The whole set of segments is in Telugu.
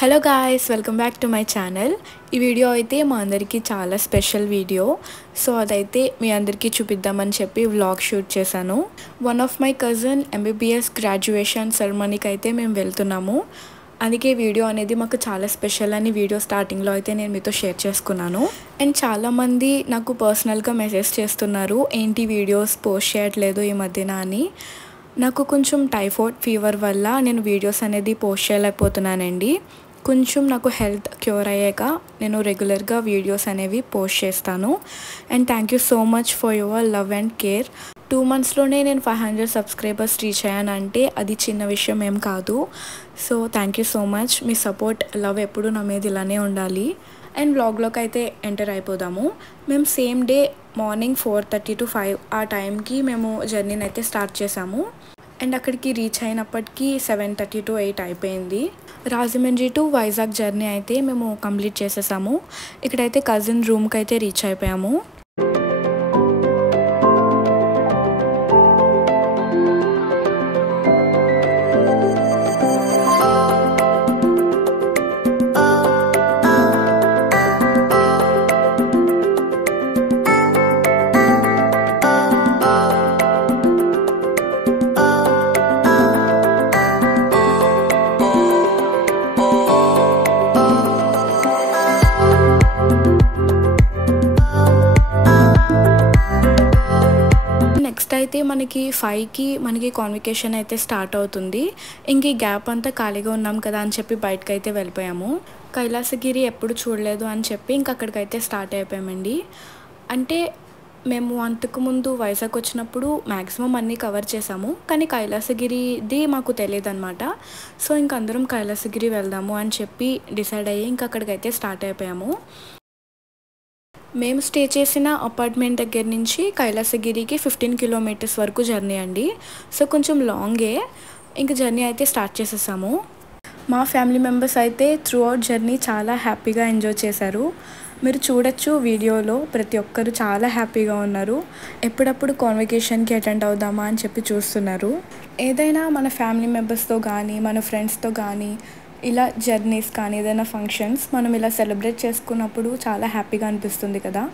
Hello guys, welcome back to my channel. ఈ వీడియో అయితే మా అందరికీ చాలా స్పెషల్ వీడియో. సో అదైతే మీ అందరికీ చూపిద్దామని చెప్పి వ్లాగ్ షూట్ చేశాను. One of my cousin MBBS graduation సెరమనీకి అయితే మేము వెళ్తున్నాము. అందుకే వీడియో అనేది మాకు చాలా స్పెషల్ అని వీడియో స్టార్టింగ్లో అయితే నేను మీతో షేర్ చేసుకున్నాను. అండ్ చాలామంది నాకు పర్సనల్గా మెసేజ్ చేస్తున్నారు, ఏంటి వీడియోస్ పోస్ట్ చేయట్లేదు ఈ మధ్యన అని. నాకు కొంచెం టైఫాయిడ్ ఫీవర్ వల్ల నేను వీడియోస్ అనేది పోస్ట్ చేయలేకపోతున్నానండి. కొంచెం నాకు హెల్త్ క్యూర్ అయ్యాక నేను రెగ్యులర్గా వీడియోస్ అనేవి పోస్ట్ చేస్తాను. And thank you so much for your love and care. 2 monthsలోనే నేను 500 సబ్స్క్రైబర్స్ రీచ్ అయ్యానంటే అది చిన్న విషయం ఏం కాదు. So thank you so much. Me support, love ఎప్పుడు నా మీద ఇలానే ఉండాలి. అండ్ వ్లాగ్లోకి అయితే ఎంటర్ అయిపోదాము. మేము సేమ్ డే మార్నింగ్ 4:30 to 5 ఆ టైంకి మేము జర్నీని అయితే స్టార్ట్ చేసాము. అండ్ అక్కడికి రీచ్ అయినప్పటికీ 7:30 to 8 అయిపోయింది. రాజమండ్రి టు వైజాగ్ జర్నీ అయితే మేము కంప్లీట్ చేసేసాము. ఇక్కడైతే కజిన్ రూమ్కి అయితే రీచ్ అయిపోయాము. నెక్స్ట్ అయితే మనకి 5కి మనకి కాన్వికేషన్ అయితే స్టార్ట్ అవుతుంది. ఇంక ఈ గ్యాప్ అంతా ఖాళీగా ఉన్నాం కదా అని చెప్పి బయటకు అయితే వెళ్ళిపోయాము. కైలాసగిరి ఎప్పుడు చూడలేదు అని చెప్పి ఇంక అక్కడికైతే స్టార్ట్ అయిపోయామండి. అంటే మేము అంతకుముందు వైజాగ్ వచ్చినప్పుడు మ్యాక్సిమం అన్నీ కవర్ చేసాము, కానీ కైలాసగిరిది మాకు తెలియదు అనమాట. సో ఇంక అందరం కైలాసగిరి వెళ్దాము అని చెప్పి డిసైడ్ అయ్యి ఇంక అక్కడికైతే స్టార్ట్ అయిపోయాము. మేము స్టే చేసిన అపార్ట్మెంట్ దగ్గర నుంచి కైలాసగిరికి 15 kilometers వరకు జర్నీ అండి. సో కొంచెం లాంగే. ఇంక జర్నీ అయితే స్టార్ట్ చేసేసాము. మా ఫ్యామిలీ మెంబర్స్ అయితే త్రూ అవుట్ జర్నీ చాలా హ్యాపీగా ఎంజాయ్ చేశారు. మీరు చూడొచ్చు వీడియోలో ప్రతి ఒక్కరు చాలా హ్యాపీగా ఉన్నారు. ఎప్పుడప్పుడు కాన్వకేషన్కి అటెండ్ అవుదామా అని చెప్పి చూస్తున్నారు. ఏదైనా మన ఫ్యామిలీ మెంబర్స్తో కానీ మన ఫ్రెండ్స్తో కానీ ఇలా జర్నీస్ కానీ ఏదైనా ఫంక్షన్స్ మనం ఇలా సెలబ్రేట్ చేసుకున్నప్పుడు చాలా హ్యాపీగా అనిపిస్తుంది కదా.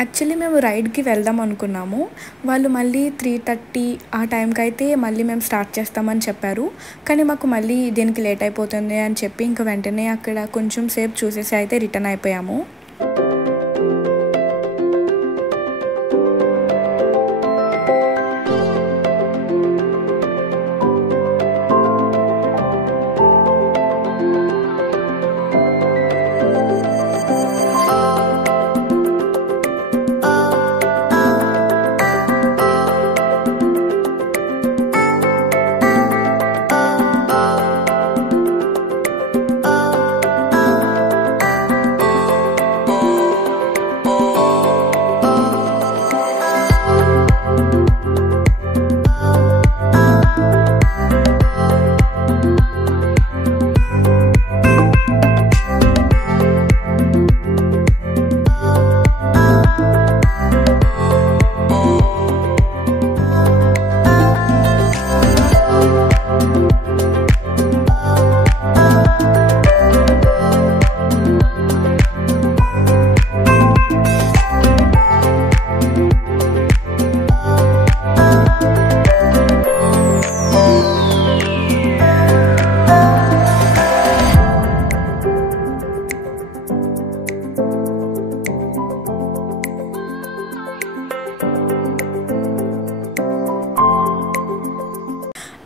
యాక్చువల్లీ మేము రైడ్కి వెళ్దాం అనుకున్నాము. వాళ్ళు మళ్ళీ 3:30 ఆ టైంకి అయితే మళ్ళీ మేము స్టార్ట్ చేస్తామని చెప్పారు. కానీ మాకు మళ్ళీ దీనికి లేట్ అయిపోతుంది అని చెప్పి ఇంక వెంటనే అక్కడ కొంచెం సేపు చూసేసి అయితే రిటర్న్ అయిపోయాము.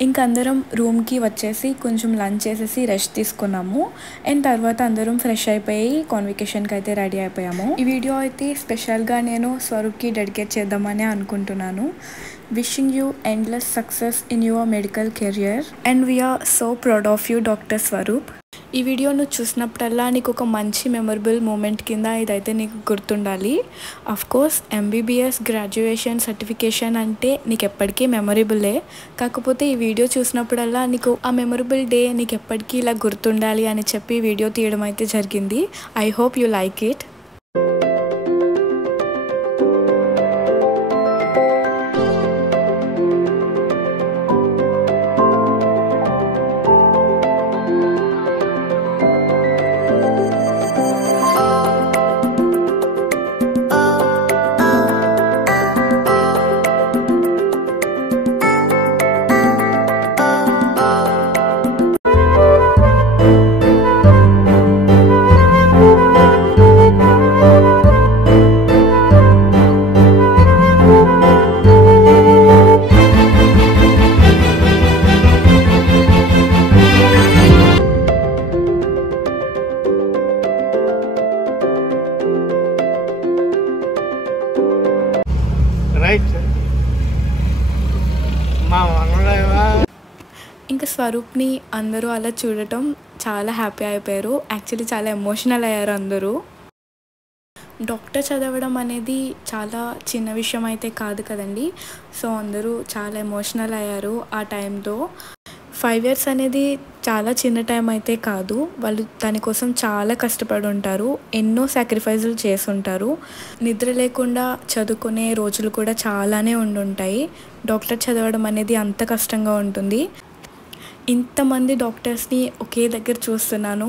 ఇంక అందరం రూమ్కి వచ్చేసి కొంచెం లంచ్ చేసేసి రెస్ట్ తీసుకున్నాము. అండ్ తర్వాత అందరం ఫ్రెష్ అయిపోయి కాన్వికేషన్కి అయితే రెడీ అయిపోయాము. ఈ వీడియో అయితే స్పెషల్గా నేను స్వరూప్కి డెడికేట్ చేద్దామని అనుకుంటున్నాను. Wishing you endless success in your medical career and we are so proud of you doctor Swaroop. ఈ వీడియో నువ్వు చూసినప్పుడల్లా నీకు ఒక మంచి మెమరబుల్ మూమెంట్ కింద ఇదైతే నీకు గుర్తుండాలి. కోర్స్ ఎంబీబీఎస్ గ్రాడ్యుయేషన్ సర్టిఫికేషన్ అంటే నీకు ఎప్పటికీ మెమరబులే. కాకపోతే ఈ వీడియో చూసినప్పుడల్లా నీకు ఆ మెమరబుల్ డే నీకు ఎప్పటికీ ఇలా గుర్తుండాలి అని చెప్పి వీడియో తీయడం అయితే జరిగింది. I hope you like it. ఇంకా స్వరూప్ని అందరూ అలా చూడటం చాలా హ్యాపీ అయిపోయారు. యాక్చువల్లీ చాలా ఎమోషనల్ అయ్యారు అందరూ. డాక్టర్ చదవడం అనేది చాలా చిన్న విషయం అయితే కాదు కదండి. సో అందరూ చాలా ఎమోషనల్ అయ్యారు ఆ టైంలో. 5 years అనేది చాలా చిన్న టైం అయితే కాదు. వాళ్ళు దానికోసం చాలా కష్టపడి ఉంటారు, ఎన్నో సాక్రిఫైజులు చేసి ఉంటారు. నిద్ర లేకుండా చదువుకునే రోజులు కూడా చాలానే ఉండుంటాయి. డాక్టర్ చదవడం అనేది అంత కష్టంగా ఉంటుంది. ఇంతమంది డాక్టర్స్ని ఒకే దగ్గర చూస్తున్నాను.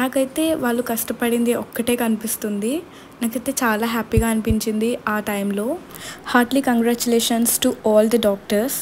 నాకైతే వాళ్ళు కష్టపడింది ఒక్కటే కనిపిస్తుంది. నాకైతే చాలా హ్యాపీగా అనిపించింది ఆ టైంలో. Hartley congratulations to all the doctors.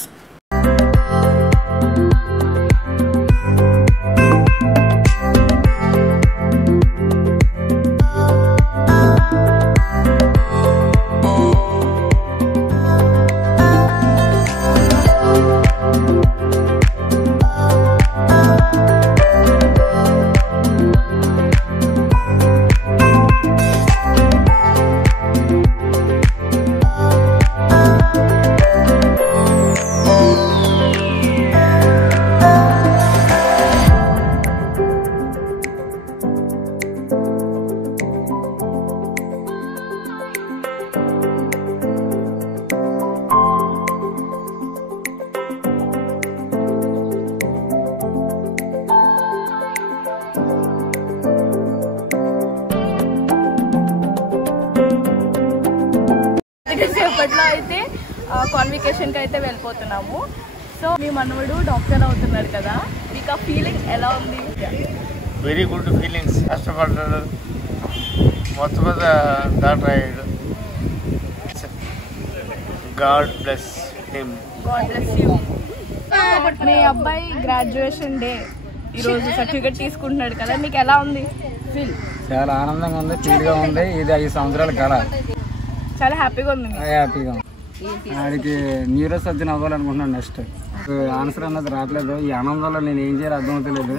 సేపట్లో అయితే కాన్వికేషన్కి అయితే వెళ్ళిపోతున్నాము. సో మీ మనవడు డాక్టర్ అవుతున్నాడు కదా, మీకు ఆ ఫీలింగ్ ఎలా ఉంది? Very good feelings. కష్టపడ్డాడు, మొత్తం మీద డాక్టర్ అయ్యాడు. God bless him. God bless you. మీ అబ్బాయి గ్రాడ్యుయేషన్ డే ఈరోజు సర్టిఫికేట్ తీసుకుంటున్నాడు కదా, మీకు ఎలా ఉంది ఫీల్? చాలా ఆనందంగా ఉంది, ఫీల్గా ఉంది. ఇది 5 సంవత్సరాల కళ. చాలా హ్యాపీగా ఉంది. హ్యాపీగా ఆడికి న్యూరో సర్జన్ అవ్వాలనుకుంటున్నాను. నెక్స్ట్ ఆన్సర్ అన్నది రావట్లేదు. ఈ ఆనందంలో నేను ఏం చేయాలో అర్థమవుతలేదు.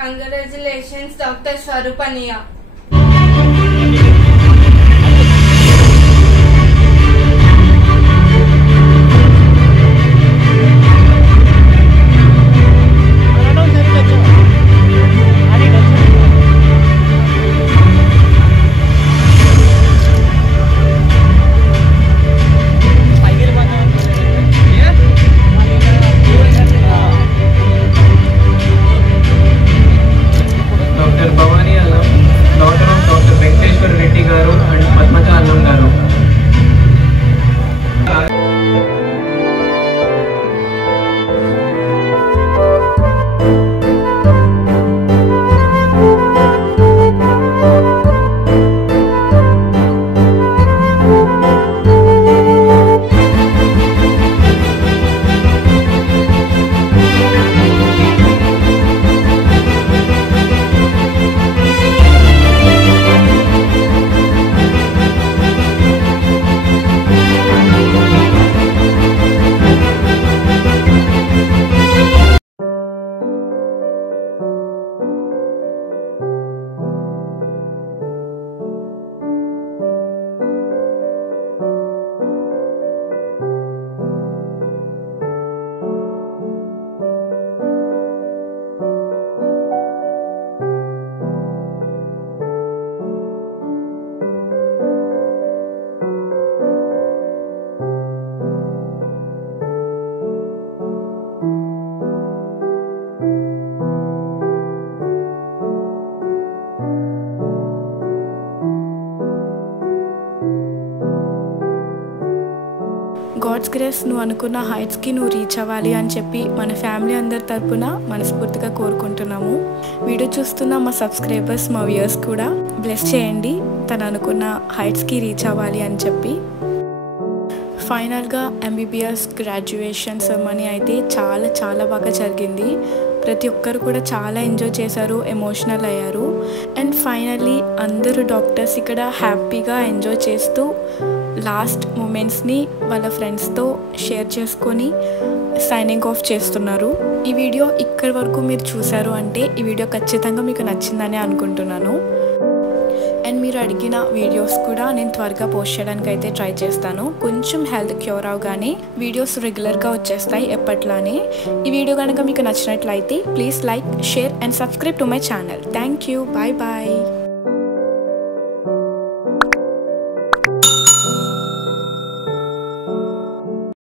కంగ్రాచులేషన్స్ డాక్టర్ స్వరూపనియా. Dr. Bhavani Alam. God's grace నువ్వు అనుకున్న హైట్స్కి నువ్వు రీచ్ అవ్వాలి అని చెప్పి మన ఫ్యామిలీ అందరి తరపున మనస్ఫూర్తిగా కోరుకుంటున్నాము. వీడియో చూస్తున్న మా సబ్స్క్రైబర్స్, మా వ్యూయర్స్ కూడా బ్లెస్ చేయండి తను అనుకున్న హైట్స్కి రీచ్ అవ్వాలి అని చెప్పి. ఫైనల్గా MBBS గ్రాడ్యుయేషన్ సెరమనీ అయితే చాలా బాగా జరిగింది. ప్రతి ఒక్కరు కూడా చాలా ఎంజాయ్ చేశారు, ఎమోషనల్ అయ్యారు. అండ్ ఫైనల్లీ అందరూ డాక్టర్స్ ఇక్కడ హ్యాపీగా ఎంజాయ్ చేస్తూ లాస్ట్ మూమెంట్స్ని వాళ్ళ ఫ్రెండ్స్తో షేర్ చేసుకొని సైనింగ్ ఆఫ్ చేస్తున్నారు. ఈ వీడియో ఇక్కడి వరకు మీరు చూసారు అంటే ఈ వీడియో ఖచ్చితంగా మీకు నచ్చిందని అనుకుంటున్నాను. అండ్ మీరు అడిగిన వీడియోస్ కూడా నేను త్వరగా పోస్ట్ చేయడానికి అయితే ట్రై చేస్తాను. కొంచెం హెల్త్ క్యూర్ అవగానే వీడియోస్ రెగ్యులర్గా వచ్చేస్తాయి ఎప్పట్లానే. ఈ వీడియో కనుక మీకు నచ్చినట్లయితే please like, share and subscribe to my channel. Thank you. Bye bye.